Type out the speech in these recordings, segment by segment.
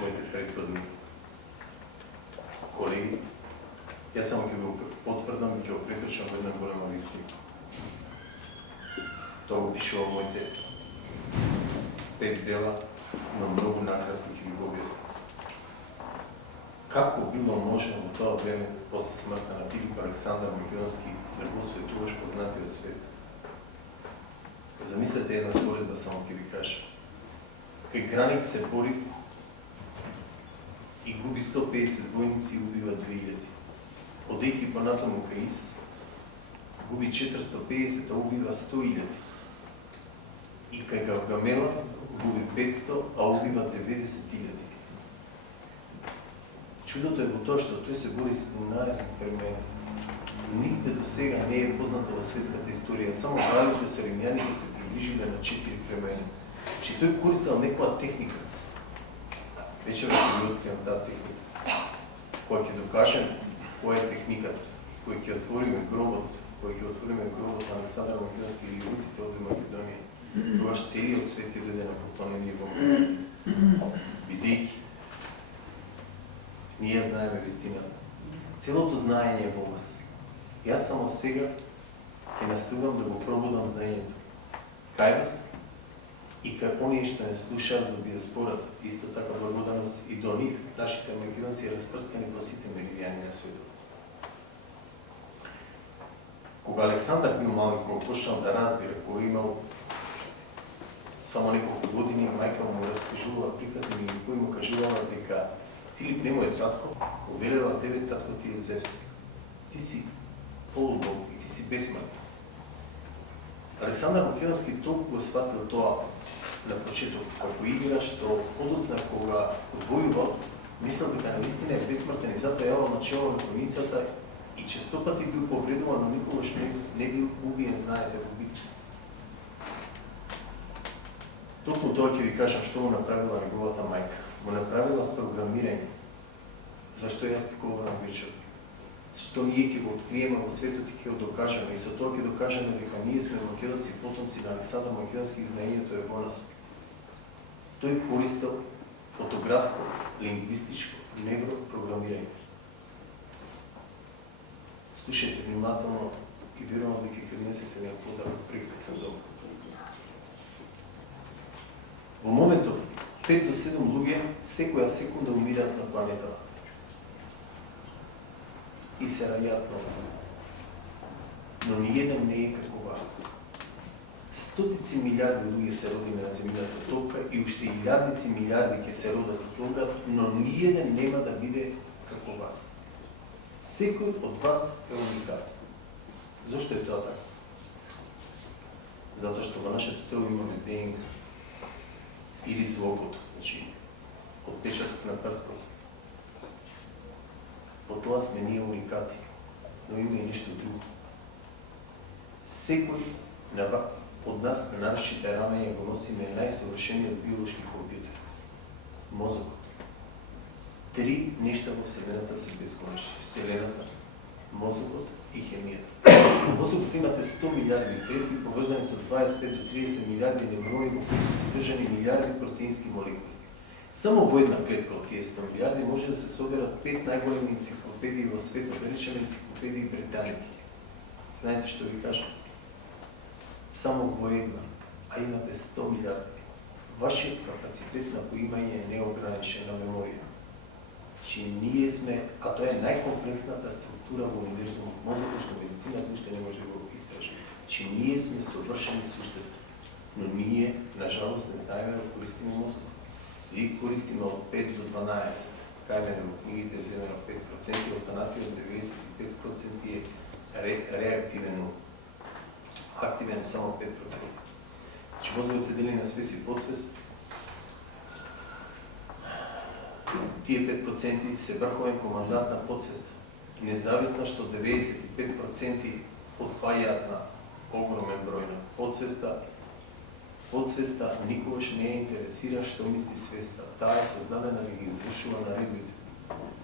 моите предходни колеги. Јас само ќе го потврдам и ќе го преточам во една голема вистина. Тоа го пишува моите 5 дела, но многу накратко ќе ви го објаснам. Како било можно во тоа време, после смртта на Филип Александар Македонски, да го осветуваш познатиот свет? Замислете една споредба, само ќе ви кажа. Кај Граник се бори и губи 150 војници и убива 2000. Одејќи понатаму кај Ис, губи 450, а убива 100.000. И кај Гавгамела губи 500, а убива 90.000. Чудото е во тоа што тој се бори 17 премени. Нигде до сега не е позната во светската историја, само кралите со римјаните се приближиле на 4 премени. Че тој користел некоја техника. Вечера ќе ви откриам таа техника. Која ќе докажем која е техниката, која ќе отвориме гробот, на Александар Македонски и войниците од Македонија. Тогаш целиот свет ќе дојде на поклонение во Македонија. Бидејќи ние знаеме вистината. Целото знаење е во вас. Јас само сега ќе наставам да го пробудам знаењето. Кај вас и кај оние што не слушаат во диаспората, исто така благодарност и до нив, нашите македонци распрскани по сите меридијани на светот. Кога Александар бил малку, кога почнал да разбира, кога имал само неколку години, мајка му раскажувала приказни и кој му кажувала дека Филип не му е татко, го велела тебе татко ти е Зевс. Ти си полубог и ти си безсмртен. Александар Македонски толку го сватил тоа на почеток како игра, што подоцна кога одвојувал, мислел дека навистина е безсмртен и затоа јавал начело на конницата и честопати бил повредуван, но никогаш не бил убиен, знаете, во битка. Токму тоа ќе ви кажам што му направила неговата мајка. Му направила програмирање. Зашто јас пикувам вечер? Што ние ќе го откриеме во светот и ќе го докажеме. И со тоа ќе докажеме дека ние сме македонци, потомци на Александар Македонски и знаењето е во нас. Тој користел фотографско, лингвистичко, невропрограмирање. Слушајте внимателно и верувам дека ќе внесете неопходен прекрасен дом. Во моментот 5 до 7 луѓе секоја секунда умираат на планетата. И се раѓаат нови. Но ниеден не е како вас. Стотици милиарди луѓе се родиме на земјата топка и уште илјадници милиарди ќе се родат и ќе умрат, но ниеден нема да биде како вас. Секој од вас е уникат. Зошто е тоа така? Затоа што во нашето тело имаме ДНК или звукот, значи отпечаток на прстот. По тоа сме ние уникати, но има и нешто друго. Секој од нас на нашите рамења го носиме најсовршениот биолошки компјутер — мозокот. 3 нешта во Вселената се бесконечни. Вселената, мозокот и хемијата. Мозокот имате 100 милиарди клетки поврзани со 25 до 30 милиарди неврони во кои се содржани милиарди протеински молекули. Само во една клетка од тие 100 милиарди може да се соберат 5 најголеми енциклопедии во светот, да речеме енциклопедии британски. Знаете што ви кажам? Само во една, а имате 100 милиарди. Вашиот капацитет на поимање е неограничен на меморија. Че ние сме, а тоа е најкомплексната структура во универзумот, мозокот што медицината уште не може да го истражи. Че ние сме совршени суштества, но ние, на жалост, не знаеме да користиме мозокот. Или користиме од 5 до 12, кажеме во книгите земено 5%, останатиот 95% е реактивен, активен само 5%. Че мозокот се дели на свест и подсвест. Тие 5% се врховен командант на подсвеста. Независно што 95% отпаѓаат на огромен број на подсвеста, подсвеста никогаш не е интересира што мисли свеста. Таа е создадена да ги извршува наредбите.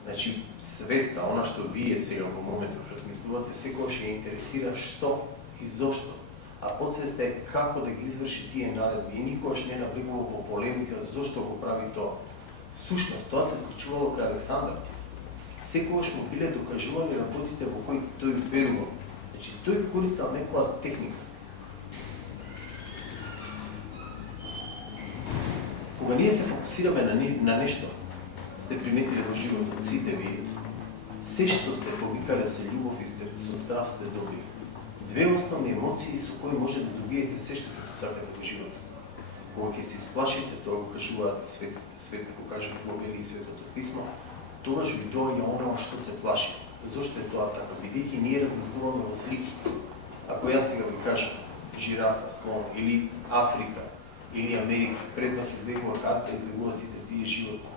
Значи, свеста, она што вие сега во моментот размислувате, секогаш ја интересира што и зошто. А подсвеста е како да ги изврши тие наредби и никогаш не навлегува во полемика зошто го прави тоа. Сушност, тоа се случувало кај Александар. Секогаш му биле докажувани работите во кои тој верувал. Значи, тој користал некоја техника. Кога ние се фокусираме на нешто, сте приметили во животот, сите вие, се што сте повикале се љубов и со страв сте добили. Две основни емоции со кои може да добиете се што како сакате во животот. Кога ќе се исплашите, тоа го кажуваат свет го кажат во Бели и Светото писмо, тогаш ви доаѓа оно што се плаши. Зошто е тоа така? Бидејќи ние размислуваме во слики. Ако јас сега ви кажам жирафа, слон или Африка или Америка, пред да се излегува карта, излегува сите тие животни.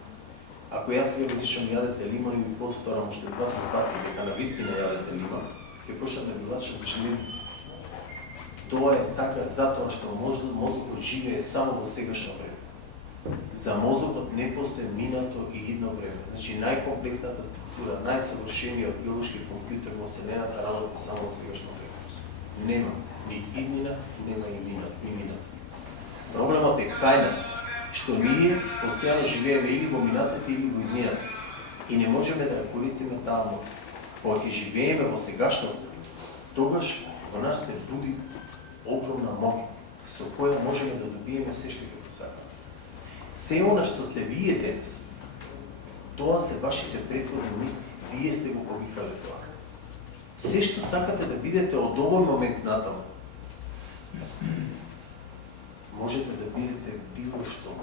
Ако јас сега ви дишам јадете лимон и ви повторам уште 2 пати дека навистина јадете лимон, ќе почнам да ви лачам железни. Тоа е така затоа што мозокот живее само во сегашно време. За мозокот не постои минато и идно време. Значи најкомплексната структура, најсовршениот биолошки компјутер во Вселената работи само во сегашно време. Нема ни иднина, нема и минато. Проблемот е кај нас, што ние постојано живееме или во минатото или во иднината и не можеме да ја користиме таа моќ. Кога ќе живееме во сегашноста, тогаш во нас се буди огромна моќ со која можеме да добиеме се што ќе посакаме. Се она што сте вие денес, тоа се вашите претходни мисли. Вие сте го повикале тоа. Се што сакате да бидете од овој момент натаму, можете да бидете било што.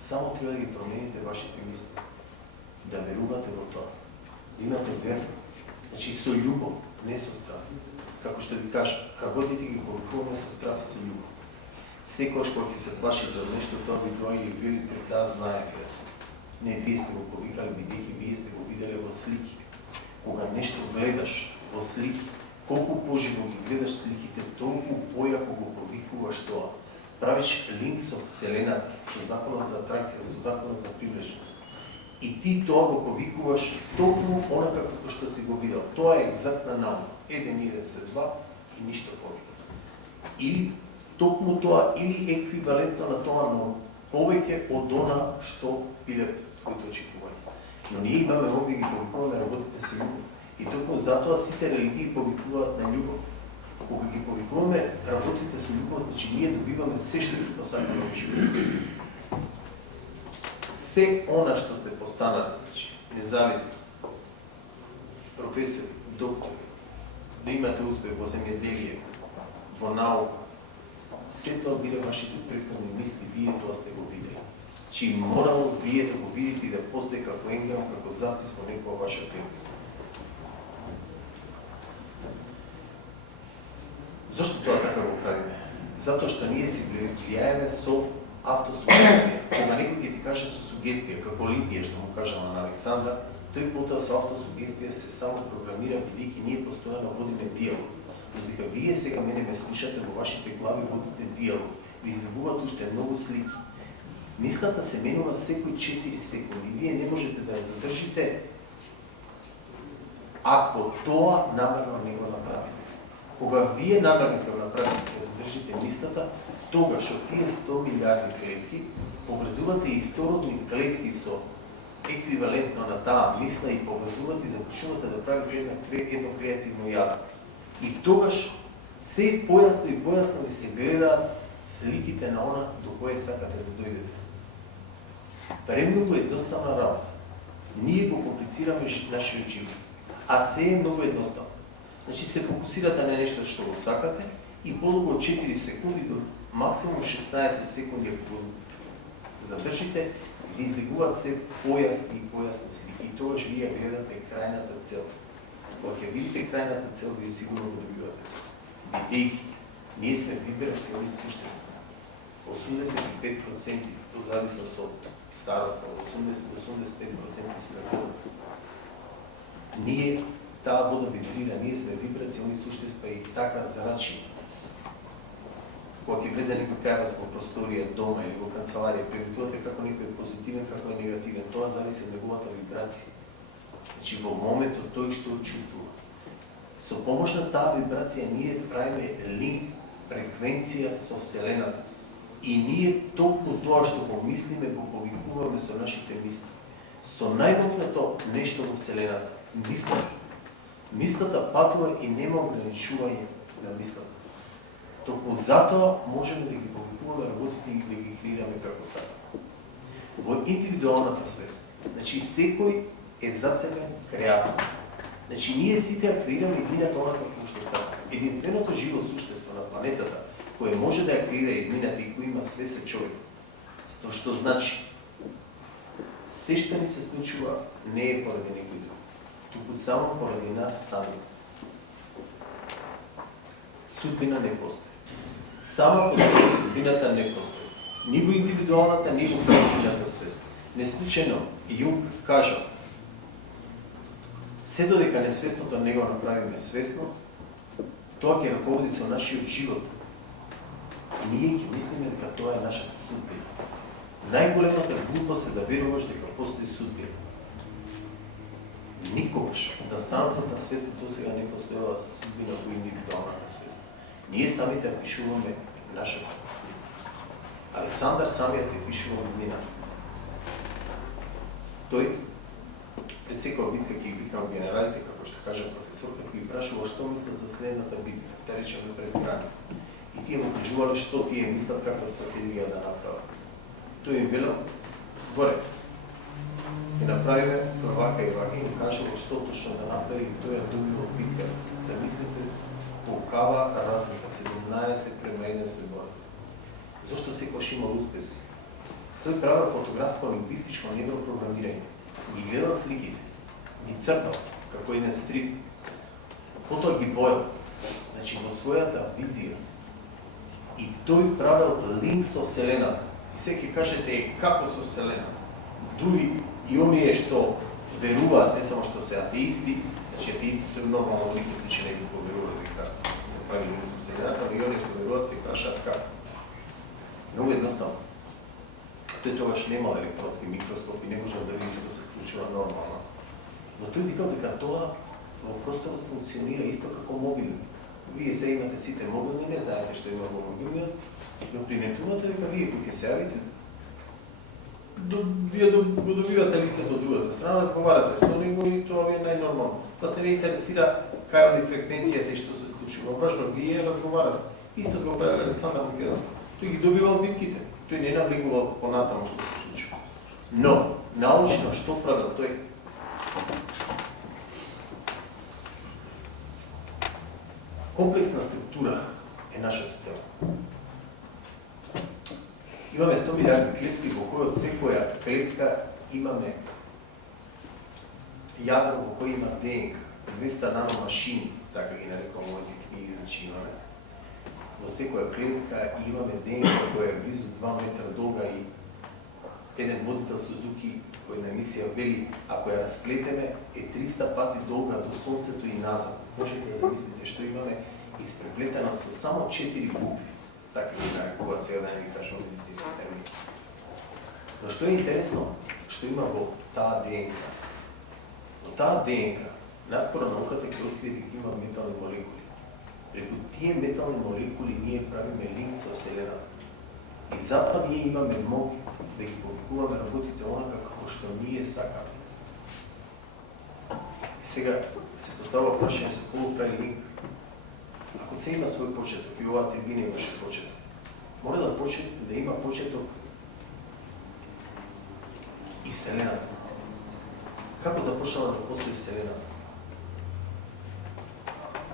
Само треба да ги промените вашите мисли. Да верувате во тоа. Да имате вера. Значи со љубов, не со страх. Како што ви кажа, работите ги повикуваме со страх и со љубов. Секогаш кога ќе се плашите од нешто, тоа ви доаѓа и велите, да, знае кај се. Не, вие сте го повикали, бидејќи вие сте го виделе во слики. Кога нешто гледаш во слики, колку поживо ги гледаш сликите, толку појако го повикуваш тоа. Правиш линк со Вселената, со законот за атракција, со законот за привлечност. И ти тоа го повикуваш токму онака како што си го видел. Тоа е екзактна наука. 1 се 2 и ништо повеќе. Или токму тоа, или еквивалентно на тоа, но повеќе од она што биле твоите очекувања. Но ние имаме овие ги повикуваме работите со љубов. И токму затоа сите религии повикуваат на љубов. Кога ги повикуваме работите со љубов, значи ние добиваме се што ги посакаме во животот. Се она што сте постанали, значи, независни, професори, доктори, да имате успех во земјоделие, во наука, се тоа биле вашите претходни мисли, вие тоа сте го видели. Чи морало вие да го видите и да постои како енграм, како запис во некоја ваша книга. Зошто тоа така го правиме? Затоа што ние си влијаеме со автосугестија. Кога некој ќе ти каже со сугестија, како Лидија што му кажала на Александра, тој потоа со автосугестија се само програмира, бидејќи ние постојано водиме диалог. Додека вие сега мене ме слушате во вашите глави, водите диалог, ви излегуваат уште многу слики. Мислата се менува секој 4 секунди. Вие не можете да ја задржите ако тоа намерно не го направите. Кога вие намерно ќе го направите да задржите мислата, тогаш од тие 100 милиарди клетки поврзувате и истородни клетки со еквивалентно на таа мисла и поврзувате и започнувате да правите едно креативно јадро. И тогаш се појасно и појасно ви се гледаат сликите на она до кое сакате да дојдете. Премногу е едноставна работа. Ние го комплицираме нашиот живот, а се е многу едноставно. Значи се фокусирате на нешто што го сакате и подолго од 4 секунди до максимум 16 секунди ако го задржите, ви излегуваат се појасни и појасни слики. И тогаш вие гледате крајната цел. Кога ќе видите крајната цел, вие сигурно го добивате. Бидејќи ние сме вибрациони суштества. 85% од зависност од староста, 80 до 85% сме вода. Ние, таа вода вибрира, ние сме вибрациони суштества и така зарачи. Кога ќе влезе некој кај вас во просторија, дома или во канцеларија, приметувате како некој е позитивен, како е негативен. Тоа зависи од неговата вибрација. Значи во моментот тој што чувствува. Со помош на таа вибрација ние правиме линк, фреквенција со Вселената. И ние токму тоа што го мислиме, го повикуваме со нашите мисли. со најдоброто нешто во Вселената. Мислата. Мислата патува и нема ограничување на мислата. Токму затоа можеме да ги повикуваме работите и да ги креираме како сакаме. Во индивидуалната свест, значи секој е засебен креатор. Значи ние сите ја креираме иднината онака како што сакаме. Единственото живо суштество на планетата кое може да ја креира иднината и кој има свест е човек. Што значи се што ни се случува не е поради некој друг, туку само поради нас сами. Судбина не постои. Сама по себе судбината не постои. Ни во индивидуалната, ни во колективната свест. Неслучено Јунг кажа: се додека несвесното не го направиме свесно, тоа ќе раководи со нашиот живот. И ние ќе мислиме дека тоа е нашата судбина. Најголемата глупост е да веруваш дека постои судбина. Никогаш од настанокот на светот досега не постоела судбина во индивидуалната свест. Ние самите ја пишуваме нашата. Александар самиот ја пишува иднината. Тој пред секоја битка ќе ги викам генералите, како што кажа професорката, ги прашува што мислат за следната битка, да речеме пред Украина. И тие му кажувале што тие мислат каква стратегија да направат. Тој им велел: горе, ќе направиме вака и вака, и им кажува што точно да направи, и тој ја добива битка. Замислите колкава разлика, 17:1 се бори. Зошто секојаш има успеси? Тој правил фотографско лингвистичко небел програмирање. Ги гледал сликите, ги цртал, како еден стрип, потоа ги бојал, значи во својата визија. И тој правил линк со Вселената. И секи кажете, како со Вселената? Дури и оние што веруваат, не само што се атеисти, значи атеистите нормално во никој случај не ги поверуваат дека се прави линк со Вселената, но и оние што веруваат ќе прашаат како. Многу едноставно. Тој тогаш немал електронски микроскоп и не можел да види што се случува нормално. Но тој викал дека тоа во просторот функционира исто како мобилни. Вие се имате сите мобилни, не знаете што има во мобилниот, но приметувате дека вие кој ќе се јавите, вие го добивате лицето од другата страна, разговарате со него и тоа ви е најнормално. Вас не ви интересира кај оди фреквенцијата и што се случува. Важно, вие разговарате. Исто како Александар Македонски. Тој ги добивал битките. Тој не навлегувал понатаму што се случува. Но, научно, што правил тој? Комплексна структура е нашето тело. Имаме 100 милиарди клетки, во кој од секоја клетка имаме јадро во кој има ДНК, 200 наномашини, така ги нарекувам овоите книги, значи имаме. Во секоја клетка имаме ДНК која е близу 2 метра долга и еден водител Сузуки кој на емисија вели, ако ја расплетеме, е 300 пати долга до Сонцето и назад. Можете да замислите што имаме испреплетено со само 4 букви. Така ги нарекува, сега да не ви кажам медицински термини. Но што е интересно, што има во таа ДНК? Во таа ДНК, наскоро науката ќе открие дека има метални молекули. Преку тие метални молекули ние правиме линк со Вселената. И затоа ние имаме мог да ги повикуваме работите онака како што ние сакаме. И сега се поставува прашање со колу прави линк. Ако се има свој почеток, и оваа трибина имаше почеток, мора да има почеток и Вселената. Како започнала да постои Вселената?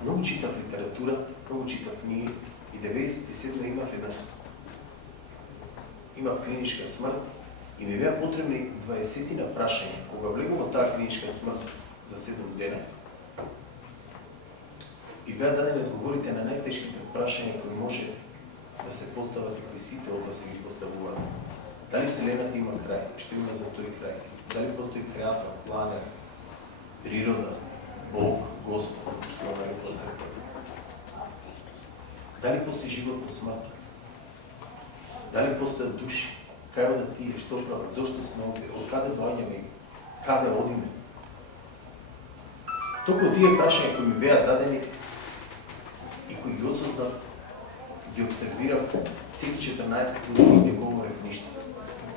Многу читав литература, многу читав книги и 97 имав клиничка смрт и ми беа потребни 20 на прашања. Кога влегувам во таа клиничка смрт за 7 дена, и беа дадени одговорите на најтешките прашања кои може да се постават и кои сите области ги поставуваат. Дали Вселената има крај? Што има за тој крај? Дали постои креатор, планет, природа, Бог, Господ, што го нарекува црквата? Дали постои живот по смрт? Дали постојат души? Кај одат тие? Што прават? Зошто сме овде? Од каде доаѓаме? Каде одиме? Токму тие прашања кои ми беа дадени и кои ги осознав, ги обсервирав цели 14 години и не говорев ништо.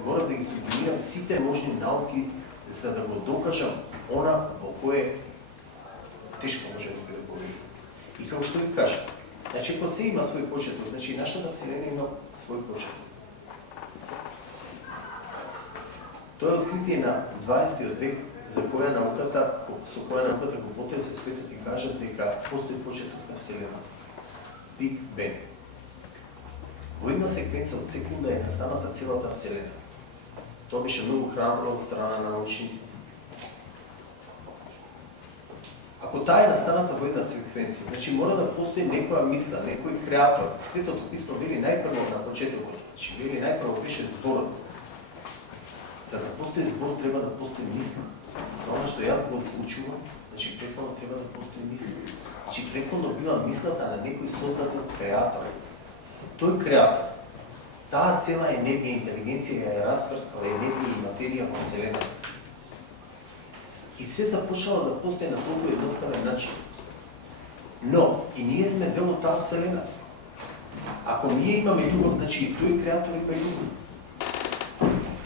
Мора да ги сублимирам сите можни науки за да го докажам она во кое тешко може да биде поверено. И како што ви кажа, значи ако се има свој почеток, значи нашата Вселена има свој почеток. Тоа е откритие на 20 век за која науката, со која науката го потресе светот и кажат дека постои почеток на Вселена. Биг Бен. Во една секвенца од секунда е настаната целата Вселена. Тоа беше многу храбро од страна на научниците. Ако таа е настаната во една секвенца, значи мора да постои некоја мисла, некој креатор. Светото писмо вели најпрво на почетокот, значи вели најпрво беше зборот. За да постои збор треба да постои мисла. За она што јас го учувам, значи претходно треба да постои мисла. Значи претходно била мислата на некој создател креатор. Тој креатор, таа цела енергија, интелигенција ја распрскала енергија и материја во Вселената. И се започнало да постои на толку едноставен начин. Но, и ние сме дел од таа Вселена. Ако ние имаме љубов, значи и тој креатор има љубов.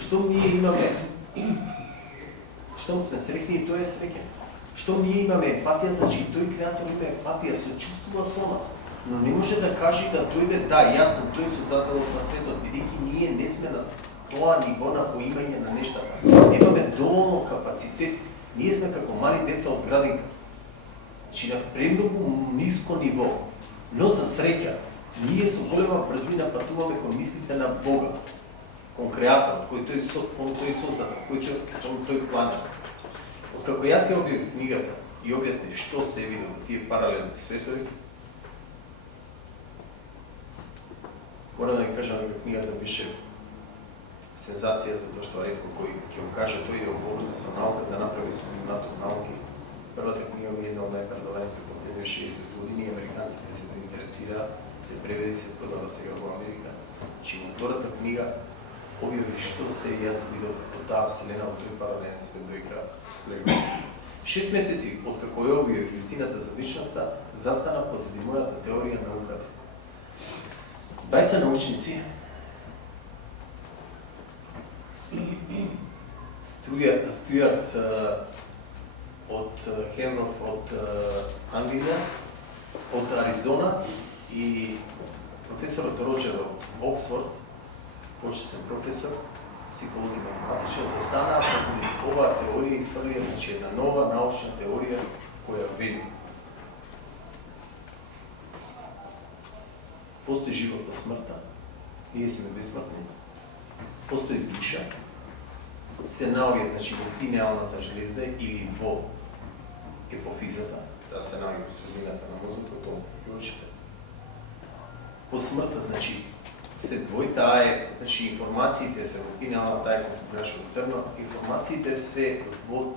Што ние имаме? Што сме среќни и тој е среќен. Што ние имаме емпатија, значи тој креатор има емпатија, се чувствува со нас. Но не може да каже да дојде, да, јас сум тој создателот на светот, бидејќи ние не сме на тоа ниво на поимање на нештата. Немаме доволно капацитет. Ние сме како мали деца од градинка. Значи на премногу ниско ниво. Но за среќа, ние со голема брзина патуваме кон мислите на Бога, кон Креаторот, кој тој создател, кој тој планет. Откако јас ја објавив книгата и објаснив што се види во тие паралелни светови, мора да ви кажам дека книгата беше сензација, затоа што ретко кој ќе го каже тој да го обврзе со наука, да направи со минатот науки. Првата книга ми е една од најпредаваните последни 60 години, американците се заинтересира, се преведи, се продава сега во Америка. Че во втората книга објави што се јас видов од таа Вселена, од тој паралелен свет дојка. 6 месеци откако ја објавив вистината за вечноста, застана позади мојата теорија на науката. Бајца научници стојат од Хемров, од Англија, од Аризона и професорот Роджер од Оксфорд, почетен професор, психолог и математичар, застанаа позади оваа теорија и изфрлија, значи една нова научна теорија која вели постои живот по смртта, ние сме безсмртни, постои душа, се наоѓа, значи, во пинеалната жлезда или во епофизата, да се наоѓа во средината на мозокот, тоа клучите. По смртта, значи, се двој, таа е, значи, информациите се во пинеалната, таа е конфигурашно црно, информациите се во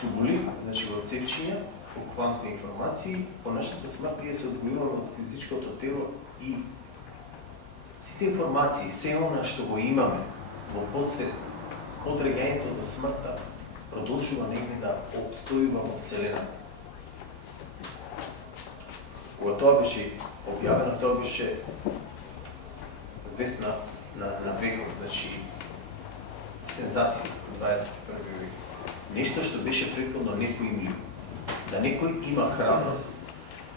тубули, значи во цевчиња, во квантни информации, по нашата смрт ние се одвојуваме од физичкото тело и сите информации, се она што го имаме во подсвест, од регањето до смртта, продолжува негде да обстојува во Вселената. Кога тоа беше објавено, тоа беше вест на векот, значи сензација во 21 век. Нешто што беше претходно непоимливо. Да некој има храброст,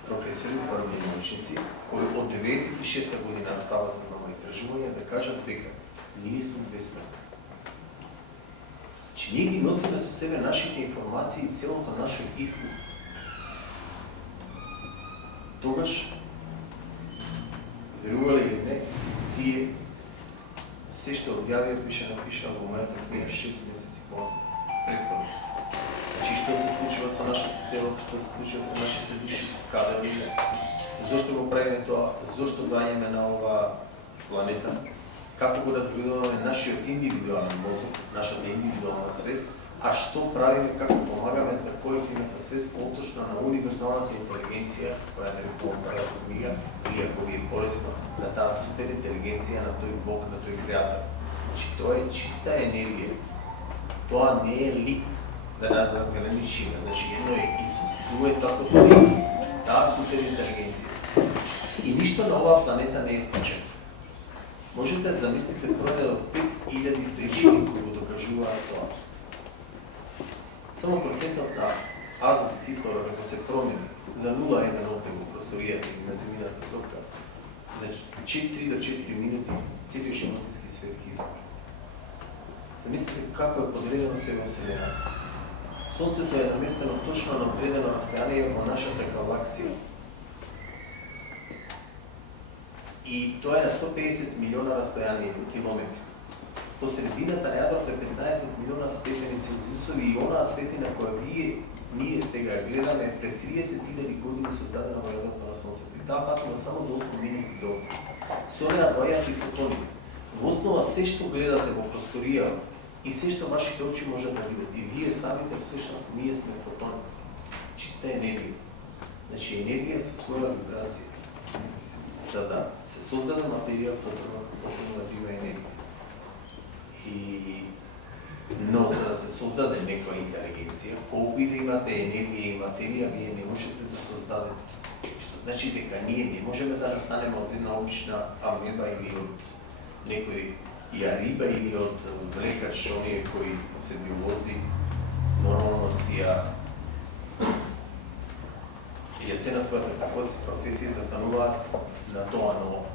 професори, први научници, кои од 96 година направат нова истражување, да кажат дека ние сме безсмртни. Че ние ги носиме со себе нашите информации и целото наше искуство. Тогаш, верували или не, тие се што објавија беше напишано во мојата книга 6 месеци предходно. Значи, што се случува со нашето тело, што се случува со нашите души, каде биде, зошто го правиме тоа, зошто доаѓаме на оваа планета, како го развиваме нашиот индивидуален мозок, нашата индивидуална свест, а што правиме, како помагаме за колективната свест, поточно на универзалната интелигенција, која нарекувам првата книга, или ако ви е полесно, на таа супер интелигенција на тој Бог, на тој Креатор. Значи, тоа е чиста енергија. Тоа не е лик да разграничиме. Значи, едно е Исус, друго е тоа како е Исус. Таа супер интелигенција. И ништо на оваа планета не е случајно. Можете да замислите пројде од 5000 причини кои го докажуваат тоа. Само процентот на азот и кислород, ако се промени за 0,1 оттек во просторијата и на земјината топка, за 3 до 4 минути целиот животински свет ќе изгори. Замислите како е подредено се во Вселената. Сонцето е наместено точно на одредено расстојание во нашата галаксија. И тоа е на 150 милиона расстојание километри. По средината на јадрото е 15 милиона степени Целзиусови и онаа светлина која ние сега гледаме пред 30.000 години создадена во јадрото на Сонцето. И таа патува само за 8 минути до овде. Со неа доаѓаат и фотоните. Во основа се што гледате во просторија и се што вашите очи можат да видат и вие самите всушност ние сме фотони. Чиста енергија. Значи енергија со своја вибрација. За да се создаде материја потребно да има енергија. Но за да се создаде некоја интелигенција, колку и да имате енергија и материја, вие не можете да создадете. Што значи дека ние не можеме да настанеме од една обична амеба или од некој риба или од влекач, оние кои се биолози, нормално си ја цена својата професија застануваат на тоа, но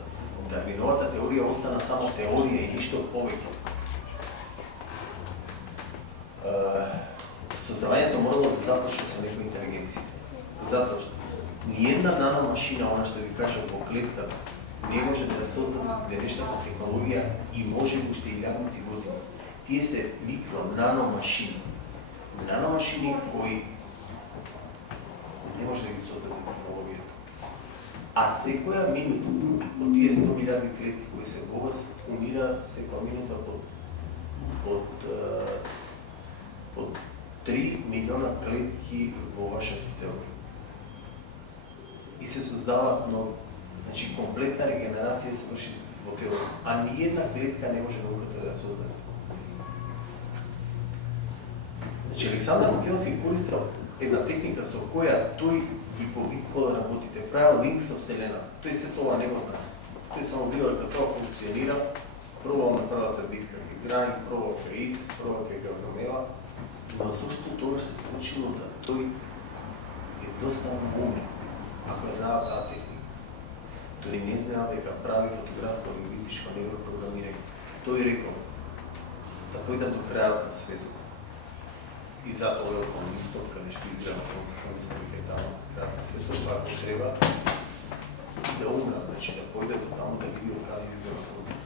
Дарвиновата теорија остана само теорија и ништо повеќе. Создавањето морало да започне со некоја интелигенција. Затоа што ниедна наномашина, она што ви кажа во клетката, не може да создаде денешната технологија и може уште и илјадници години. Тие се микро наномашини. Наномашини кои не може да ги создаде технологијата. А секоја минута од тие 100 милиарди клетки кои се во вас, умира секоја минута од 3 милиона клетки во вашата теорија. И се создаваат нови. Значи, комплетна регенерација се врши во теорија, а ни една клетка не може науката да ја создаде. Значи, Александар Македонски користел една техника со која тој ги повикувал работите, правил линк со Вселената. Тој се тоа не го знае. Тој само видел дека тоа функционира, пробал на првата битка кај Граник, пробал кај Ис, пробал кај Гавромела, но зашто тоа се случило да тој едноставно умре, ако ја знава таа техника. Тој не знае дека прави фотографско лингвистичко невропрограмирање. Тој рекол да појдам до крајот на светот. И затоа е около исток, каде што изгледа Сонцето, мислам дека е таму крајот на светот, ако треба да умра, значи да појде до таму да види каде изгледа Сонцето.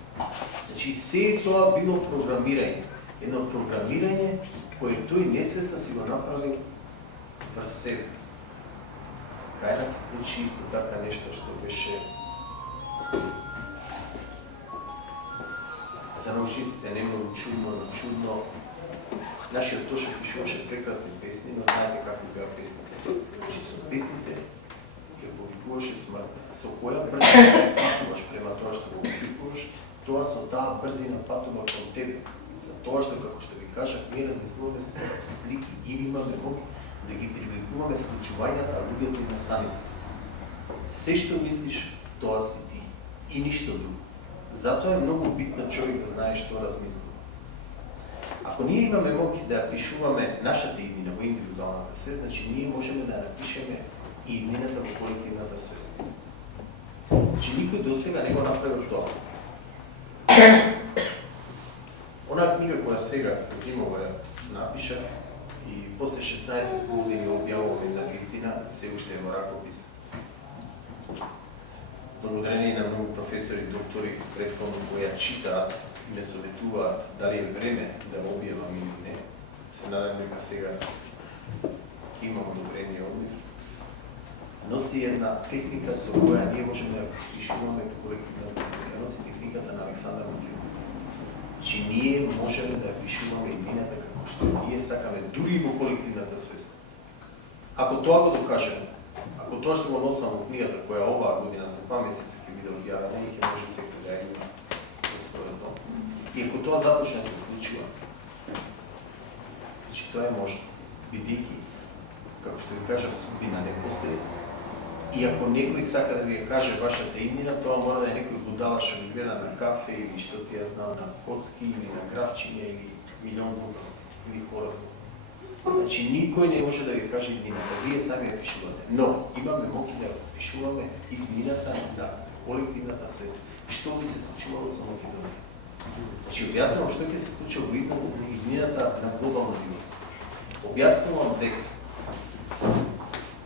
Значи се тоа било програмирање. Едно програмирање кое тој несвесно си го направил врз себе. Кај да се случи исто така нешто што беше за научниците не многу чудно, но чудно. Нашиот Тошев пишуваше прекрасни песни, но знаете како беа песните. Значи со песните ја повикуваше смрт. Со која брзина патуваш према тоа што го повикуваш, тоа со таа брзина патува кон тебе. За тоа што, како што ви кажах, ние размислуваме со слики или имаме моќ да ги привлекуваме случувањата, луѓето и настаните. Се што мислиш, тоа си ти. И ништо друго. Затоа е многу битно човек да знае што размислува. Ако ние имаме моќ да пишуваме нашата иднина во индивидуалната свест, значи ние можеме да напишеме и иднината во колективната свест. Значи никој до сега не го направил тоа. Онаа книга која сега зимова ја напиша и после 16 години објавуваме на вистина, се уште е во ракопис. Благодарение на многу професори и доктори претходно кои ја читаат и ме советуваат дали е време да го објавам или не. Се надам дека сега имам одобрение од нив. Носи една техника со која ние можеме да пишуваме колективната свест. Носи техниката на Александар Македонски. Че ние можеме да пишуваме иднината како што ние сакаме, дури во колективната свест. Ако тоа го докажеме, ако тоа што го носам во книгата, која оваа година за 2 месеца ќе биде објавена и ќе може секој да ја има споредно, и ако тоа започне да се случува, значи тоа е можно, бидејќи, како што ви кажав, судбина не постои. И ако некој сака да ви ја каже вашата иднина, тоа мора да е некој будала што ви гледа на кафе или што ти ја знам на коцки или на кравчиња или милион глупости или хороскоп. Значи никој не може да ги каже иднината, вие сами ја пишувате. Но имаме моќ да пишуваме иднината на колективната свест. Што би се случувало со Македонија? Значи објаснувам што ќе се случи во иднината на глобално ниво. Објаснувам дека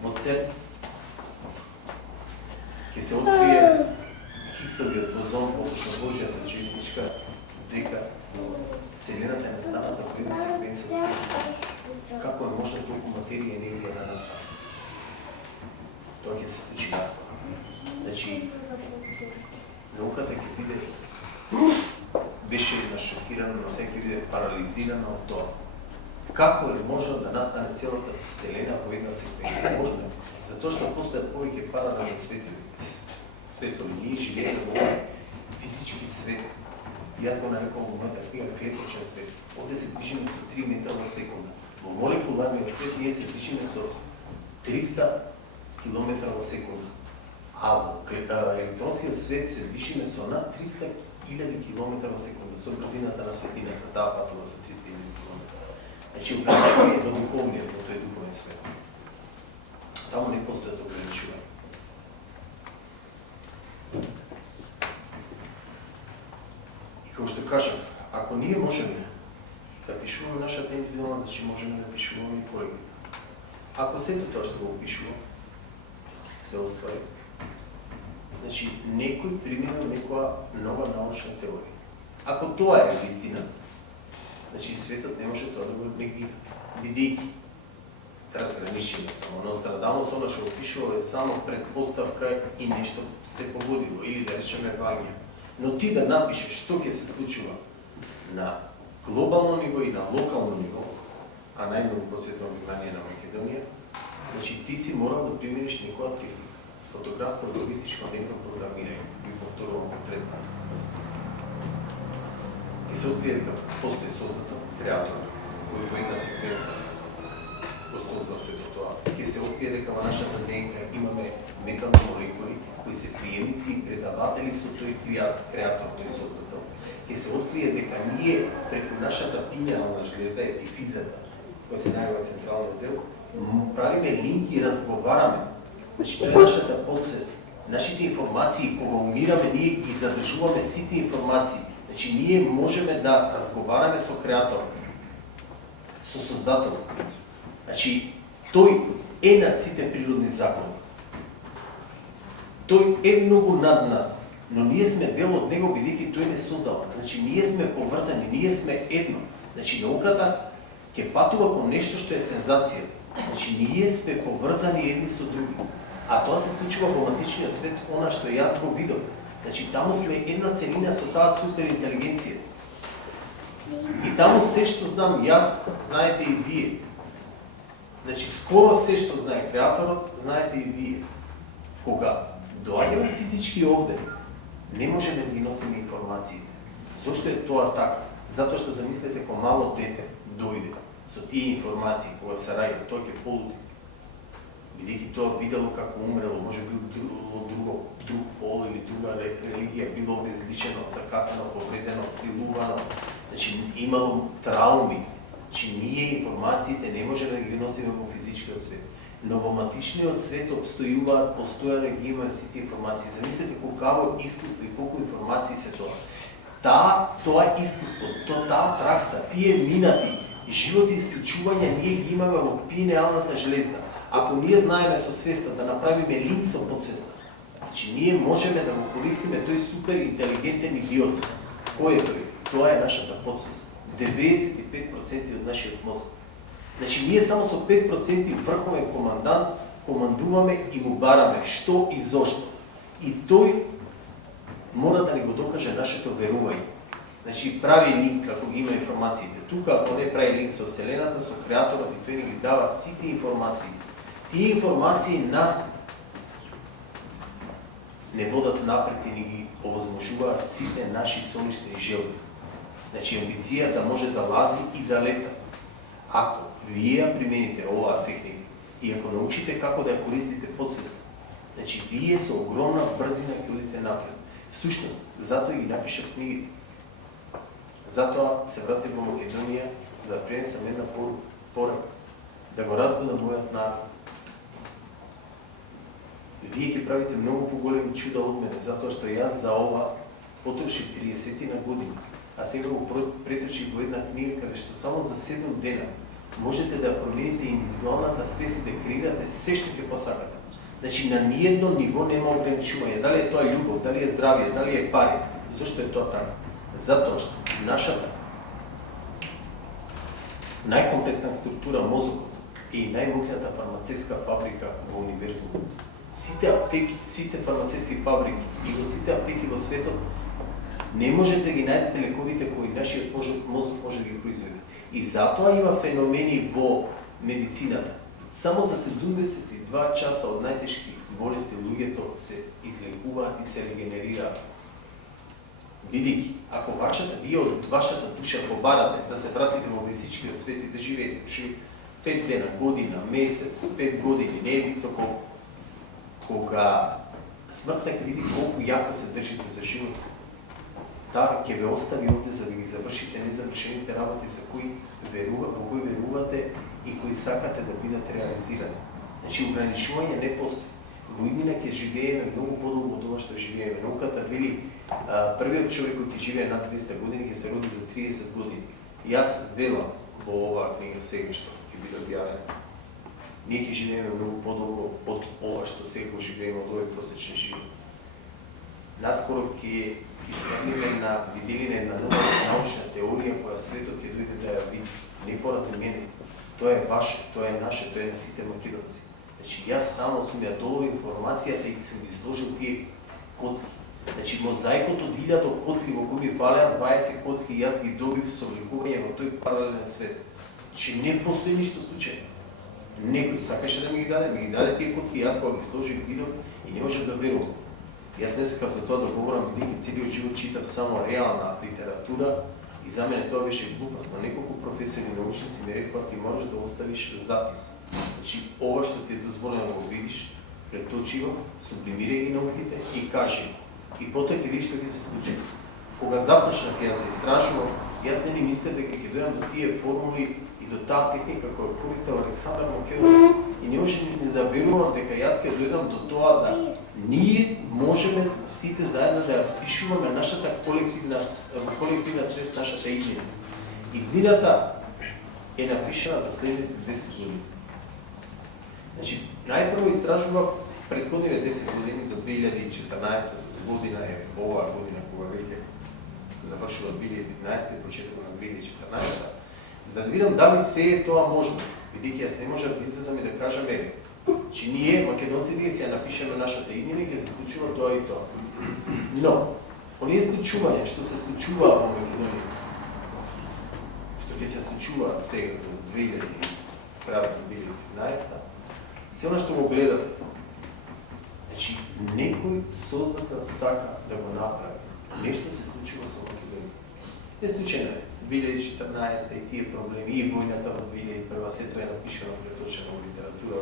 во ЦЕРН ќе се открие Хигсовиот бозон, односно Божјата честичка, дека Вселената е настаната во една секвенца од секунда. Како е можно толку материја и енергија да настане? Тоа ќе се случи наскоро. Значи, науката ќе биде беше една шокирана, но сега ќе биде парализирана од тоа. Како е можно да настане целата Вселена во една секвенца? Можно, затоа што постојат повеќе паралелни светови. Ние живееме во овој физички свет. Јас го нарекувам во мојата книга клеточен свет. Овде се движиме со 3 метра во секунда. Во молекуларниот свет ние се движиме со 300 км во секунда. А во електронскиот свет се движиме со над 300.000 км во секунда, со брзината на светлината, таа патува со 300.000 км. Значи, ограничување во духовниот, во тој духовен свет. Таму не постојат ограничување. И како што кажам, ако ние можеме да пишуваме нашата индивидуална, значи можеме да пишуваме и колективно. Ако сето тоа што го пишува, се оствари, значи некој примена некоја нова научна теорија. Ако тоа е вистина, значи светот не може тоа да го негира. Бидејќи разграничено само Нострадамус, она што го пишува е само предпоставка и нешто се погодило, или да речеме ваѓа. Но ти да напишеш што ќе се случува на глобално ниво и на локално ниво, а најмногу посветено внимание на Македонија, значи ти си морал да примениш некоја техника. Фотографско, логистичко, непрограмирање, и повторувам потребно. Ке се открие дека постои создател, креатор, кој во една секвенца го создал сето тоа. Ке се открие дека во нашата ДНК имаме метални молекули кои се приемници и предаватели со тој креатор, тој создател. Ке се открие дека ние преку нашата пинеална жлезда, епифизата, која се најава централниот дел, правиме линки и разговараме. Значи, тоа е нашата подсвест. Нашите информации, кога умираме, ние ги задржуваме сите информации. Значи, ние можеме да разговараме со креатор, со создател. Значи, тој е над сите природни закони. Тој е многу над нас, но ние сме дел од него, бидејќи тој не создал. Значи, ние сме поврзани, ние сме едно. Значи, науката ќе патува кон нешто што е сензација. Значи, ние сме поврзани едни со други. А тоа се случува во античниот свет, она што јас го видов. Значи, таму сме една целина со таа супер интелигенција. И таму се што знам јас, знаете и вие. Значи, скоро се што знае креаторот, знаете и вие. Кога доаѓаме физички овде, не можеме да ги носиме информациите. Зошто е тоа така? Затоа што замислете кога мало дете дојде со тие информации кога се раѓа, тоа ќе полуди. Бидејќи тоа видело како умрело, може би друг пол или друга религија, било обезличено, сакатено, повредено, силувано, значи имало трауми. Значи ние информациите не можеме да ги носиме во физичкиот свет. Но во матичниот свет обстојуваат, постојано ги имаме сите информации. Замислете колкаво искуство и колку информации се тоа. Тоа искуство, таа пракса, тие минати, животи и исклучувања ние ги имаме во пинеалната жлезда. Ако ние знаеме со свеста да направиме линк со подсвеста, значи ние можеме да го користиме тој супер интелигентен идиот. Кој е тој? Тоа е нашата подсвест. 95% од нашиот мозок. Значи ние само со 5% врховен командант командуваме и му бараме што и зошто. И тој мора да ни го докаже нашето верување. Значи прави линк како ги има информациите. Тука ако не прави линк со Вселената, со Креаторот, и тој ни ги дава сите информации. Тие информации нас не водат напред и ни ги овозможуваат сите наши сонишни желби. Значи амбицијата може да лази и да лета. Ако вие ја примените оваа техника и ако научите како да ја користите подсвесно, значи вие со огромна брзина ќе одите напред. Всушност, затоа ги напишав книгите. Затоа се вратив во Македонија да пренесам една порука. порака, да го разбуда мојот народ. Вие ќе правите многу поголеми чуда од мене, затоа што јас за ова потрошив 30 на години, а сега го преточив во една книга каде што само за 7 дена можете да промените индивидуалната свест, да креирате се што ќе посакате. Значи, на ниедно ниво нема ограничување. Дали е тоа љубов, дали е здравје, дали е пари. Зошто е тоа така? Затоа што нашата најкомплексна структура, мозокот, е и најмокната фармацевска фабрика во универзумот. Сите аптеки, сите фармацевски фабрики и во сите аптеки во светот не можете да ги најдете лековите кои нашиот мозок може да ги произведе. И затоа има феномени во медицината. Само за 72 часа од најтешки болести луѓето се излекуваат и се регенерираат. Видики, ако вие од вашата душа побарате да се вратите во физичкиот свет и да живеете 5 дена, година, месец, 5 години, не е битно колку. Кога смртта ќе види колку јако се држите за живот, таа ќе ве остави овде за да ги завршите незавршените работи за кои во кои верувате и кои сакате да бидат реализирани. Значи, ограничување не постои. Во иднина ќе живееме многу подолго од ова што живееме. Науката вели, првиот човек кој ќе живее над 200 години ќе се роди за 30 години. Јас велам во оваа книга сега што ќе биде објавена. Ние ќе живееме многу подолго од ова што сега живееме од овој просечен живот. Наскоро ќе изградиме на виделина една нова научна теорија која светот ќе дојде да ја види. Не поради мене. Тоа е ваше, тоа е наше, тоа е на сите македонци. Значи, јас само сум ја долова информацијата и сум ги сложил тие коцки. Значи, мозаикот од 1000 коцки во кои ми фалеа 20 коцки, јас ги добив со вликување во тој паралелен свет. Значи, не постои ништо случајно. Некој сакаше да ми ги даде тие коцки, јас кога ги сложив видов и не можев да верувам. Јас не сакав за тоа да говорам, бидејќи целиот живот читав само реална литература и за мене тоа беше глупост. На неколку професори и научници ми рекоа ти можеш да оставиш запис. Значи, ова што ти е дозволено да го видиш, преточиво, сублимирај ги науките и кажи. И потоа ќе видиш што ќе се случи. Кога започнав јас да истражувам, јас не ми мислев дека ќе дојдам до тие формули и до таа техника која користел Александар Македонски и не можеш ни да верувам дека јас ќе дојдам до тоа да ние можеме сите заедно да ја пишуваме нашата колективна свест, нашата иднина. Иднината е напишана за следните 10 години. Значи, најпрво истражував претходните 10 години до 2014 година е оваа година кога веќе завршува 2011 и почеток на 2014, за да видам дали се е тоа можно. Бидејќи јас не можам да излезам и да кажам че ние, македонците, си ја напишеме нашата иднина и ќе се случува тоа и тоа. Но, оние случувања што се случуваат во Македонија, што ќе се случуваат сега до 2013, се она што го гледате. Значи, некој создател сака да го направи. Нешто се случува со Македонија. Не случајно е. 2014 и тие проблеми, и војната во 2001, се тоа е напишано преточено во литература.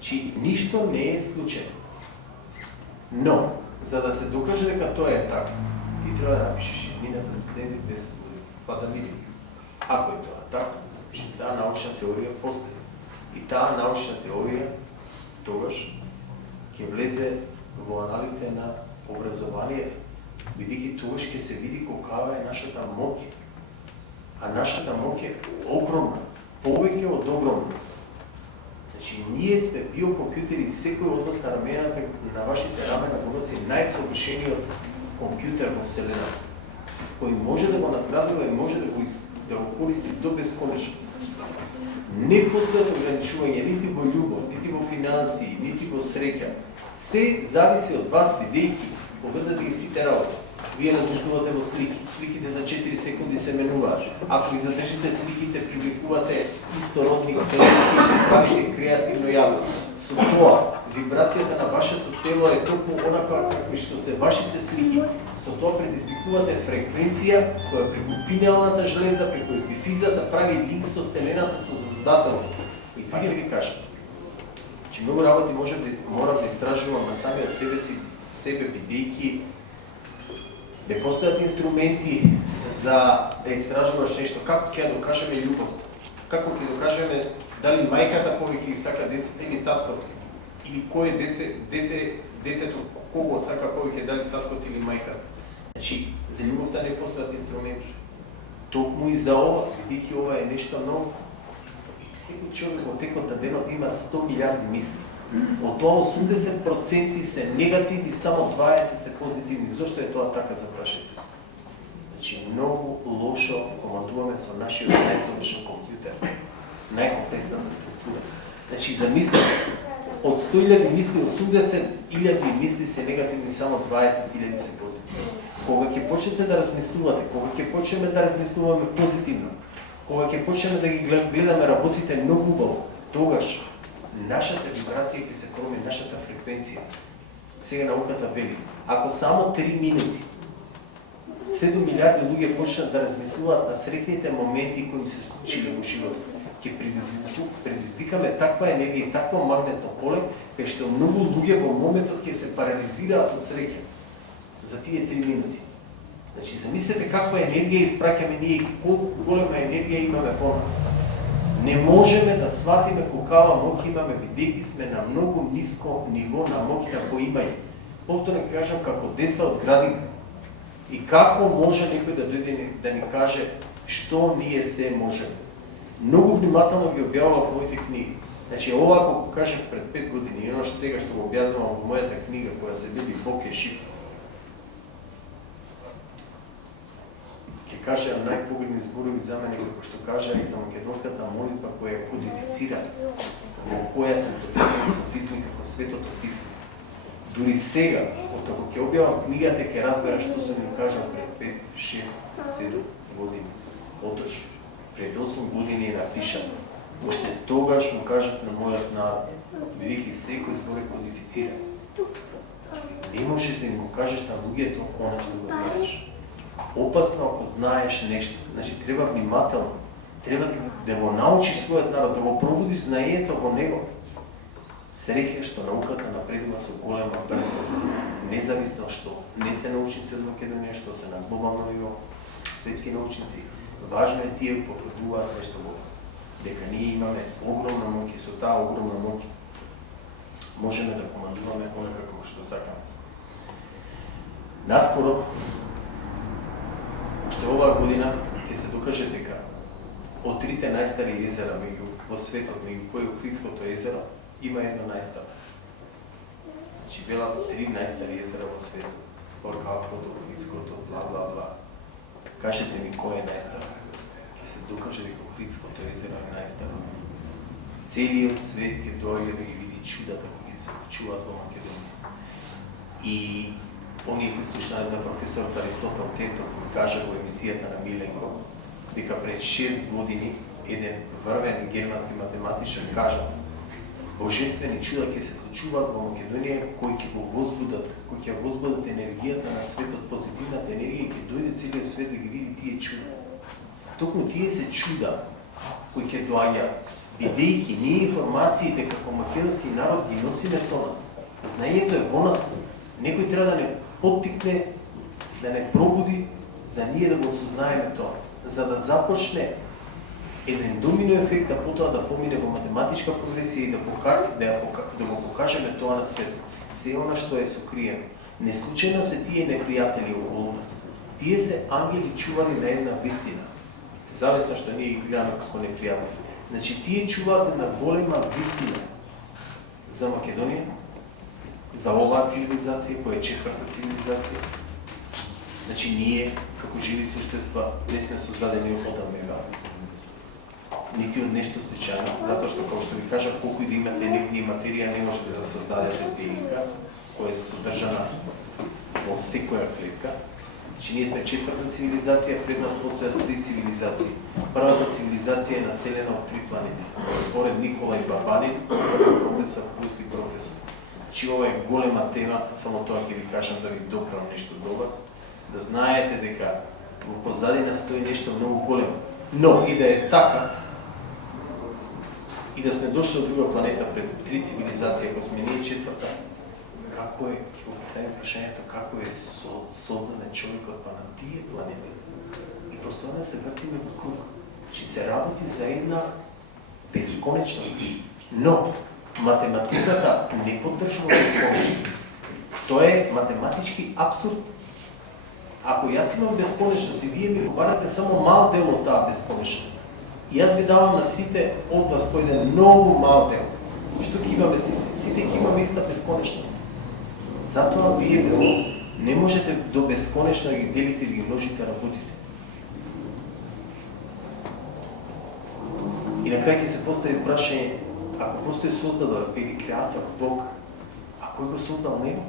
Значи, ништо не е случајно. Но, за да се докаже дека тоа е така, ти треба да напишеш иднината за следните 10 години, па да види. Ако е тоа така, таа научна теорија постои. И таа научна теорија тогаш ќе влезе во аналите на образованието, бидејќи тогаш ќе се види колкава е нашата моќ. А нашата моќ е огромна, повеќе од огромна. Значи, ние сме биокомпјутери и секој од нас на рамената на вашите рамена го носи најсовршениот компјутер во Вселената, кој може да го надградува и може да го користи до бесконечност. Не постојат ограничување нити во љубов, нити во финансии, нити во среќа. Се зависи од вас, бидејќи поврзате ги сите работи. Вие размислувате во слики. Сликите за 4 секунди се менуваат. Ако ги задржите сликите, привлекувате истородни клетки, правите креативно јавно. Со тоа, вибрацијата на вашето тело е толку онака како што се вашите слики. Со тоа предизвикувате фреквенција која преку пинеалната жлезда, преку епифизата прави линк со Вселената, со задателот. И тоа ќе ви кажам, че многу работи морам да истражувам на самиот себе, бидејќи не постојат инструменти за да истражуваш нешто. Како ќе докажеме љубовта? како ќе докажеме дали мајката повеќе ги сака децата или таткото, или кое детето кого сака повеќе, дали таткото или мајката. Значи, за љубовта не постојат инструменти. Токму и за ова, бидејќи ова е нешто ново. Секој човек во текот на денот има 100 милиарди мисли. Од тоа 80% се негативни, само 20 се позитивни. Зошто е тоа така, запрашете се? Значи, многу лошо командуваме со нашиот најсовршен компјутер, најкомплексната структура. Значи, замислете, од 100.000 мисли, 80.000 мисли се негативни, само 20.000 се позитивни. Кога ќе почнете да размислувате, кога ќе почнеме да размислуваме позитивно, кога ќе почнеме да ги гледаме работите многу убаво, тогаш нашата вибрација ќе се промени, нашата фреквенција. Сега науката вели, ако само 3 минути 7 милиарди луѓе почнат да размислуваат на сретните моменти кои се случиле во животот, ќе предизвикаме таква енергија и такво магнетно поле, кај што многу луѓе во моментот ќе се парализираат од среќа за тие 3 минути. Значи, замислете каква енергија испраќаме ние и колку голема енергија имаме во нас. Не можеме да сватиме колкава моќ имаме, бидејќи сме на многу ниско ниво на моќ на поимање. Повторно ќе кажам, како деца од градинка. И како може некој да дојде да ни каже што ние се можеме. Многу внимателно ги објавував во моите книги. Значи, ова ако го кажах пред 5 години, и оно што сега што го објаснувам во мојата книга, која се вели Бог е жив, ќе кажа најпогредни зборови за мене, како што кажа и за македонската молитва која е кодифицира, во која се потребни софизми како светото писмо. Дури сега, откако ќе објавам книгата, ќе разбера што сум им кажал пред 5, 6, 7 години. Оточно. Пред 8 години е напишано. Оште тогаш му кажат на мојот народ, бидејќи секој збор е кодифициран. Не можеш да им го кажеш на луѓето она што го знаеш. Опасно ако знаеш нешто. Значи, треба внимателно. Треба да го научиш својот народ, да го пробудиш знаењето во него. Среќа што науката напредува со голема брзина. Независно што не се научници од Македонија, што се на глобално ниво, светски научници, важно е тие потврдуваат нешто во дека ние имаме огромна моќ и со таа огромна моќ можеме да командуваме она како што сакаме. Наскоро, што оваа година ќе се докаже дека од трите најстари езера во светот, меѓу кои Охридското езеро, има едно најстаро. Значи, велат 3 најстари езера во светот. Оркалското, Охридското, бла, бла, бла. Кажете ми кој е најстаро. Ќе се докаже дека Охридското езеро е најстаро. Целиот свет ќе дојде да ги види чудата кои се случуваат во Македонија. И оние кои слушнале за професор Аристотел Тентов, кој кажа во емисијата на Миленко, дека пред 6 години еден врвен германски математичар кажа божествени чуда ќе се случуваат во Македонија кои ќе го возбудат енергијата на светот, позитивната енергија и ќе дојде целиот свет да ги види тие чуда. Токму тие се чуда кои ќе доаѓаат, бидејќи ние информациите како македонски народ ги носиме со нас. Знаењето е во нас. Некој треба да не поттикне, да не пробуди за ние да го осознаеме тоа, за да започне еден домино ефект, да потоа да помине во математичка прогресија и да го покажеме тоа на светот. Се она што е сокриено. Не случајно се тие непријатели околу нас. Тие се ангели чувари на една вистина. Зависно што ние ги гледаме како непријатели. Значи, тие чуваат една голема вистина за Македонија, за оваа цивилизација, која е четврта цивилизација. Значи, ние, како живи суштества, не сме создадени од одамнега. Нити од нешто случајно, затоа што, како што ви кажа, колку и да имате енергија и материја, не можете да создадете ДНК, која е содржана во секоја клетка. Значи, ние сме четврта цивилизација, пред нас постојат 3 цивилизации. Првата цивилизација е населена од 3 планети. Според Николај Бабанин, професор, руски професор. Значи, ова е голема тема, само тоа ќе ви кажам да ви допрам нешто до вас, да знаете дека во позадина стои нешто многу големо. Но и да е така, и да сме дошли од друга планета пред 3 цивилизации, ако сме ние четврта, како е, ќе го поставим прашањето, како е создаден човекот па на тие планети. И постојано се вртиме во круг. че се работи за една бесконечност. Но математиката не поддржува бесконечност. Тоа е математички абсурд. Ако јас имам бесконечност и вие ми обарате само мал дел од таа бесконечност, и јас ви давам на сите од вас по еден многу мал дел, што ќе имаме сите? Сите ќе имаме иста бесконечност. Затоа вие не можете до бесконечно да ги делите и да ги множите работите. И на крај ќе се постави прашање, ако постои создадор или креатор, Бог, а кој го создал него?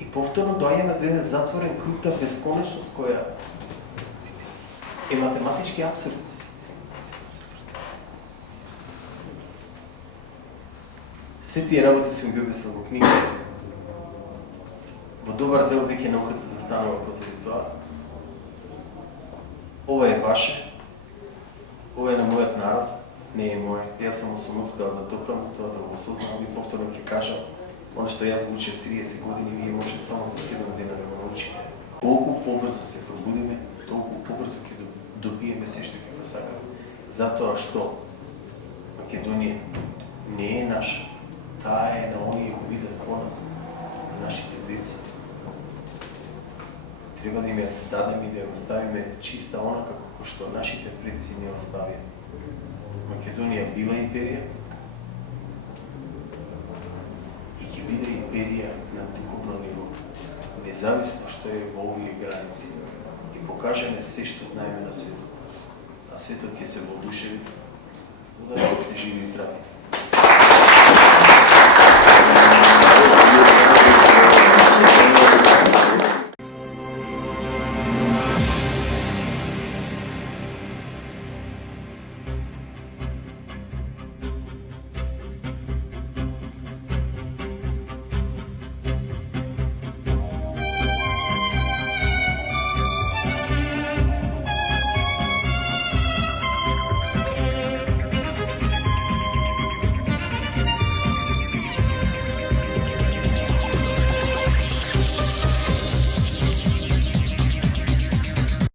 И повторно доаѓаме до еден затворен круг на бесконечност, која е математички абсурд. Се тие работи сум ги обяснил во книга. Во добар дел веќе науката застанува позади тоа. Ова е ваше, ова е на мојот народ, не е мој. Јас само сум успел да допрам до тоа, да го осознам и повторно ќе кажам, оно што јас го учев 30 години, вие може само за 7 дена да го научите. Колку побрзо се пробудиме, толку побрзо ќе добиеме се што ќе го сакаме. Затоа што Македонија не е наша, таа е на оние кои видат по нас, нашите деца. Треба да им ја дадеме и да ја оставиме чиста онака како што нашите предци не оставија. Македонија била империја и ќе биде империја на духовно ниво. Независно што е во овие граници. Ќе покажеме се што знаеме на светот. А светот ќе се воодушеви. Да сте живи и здрави.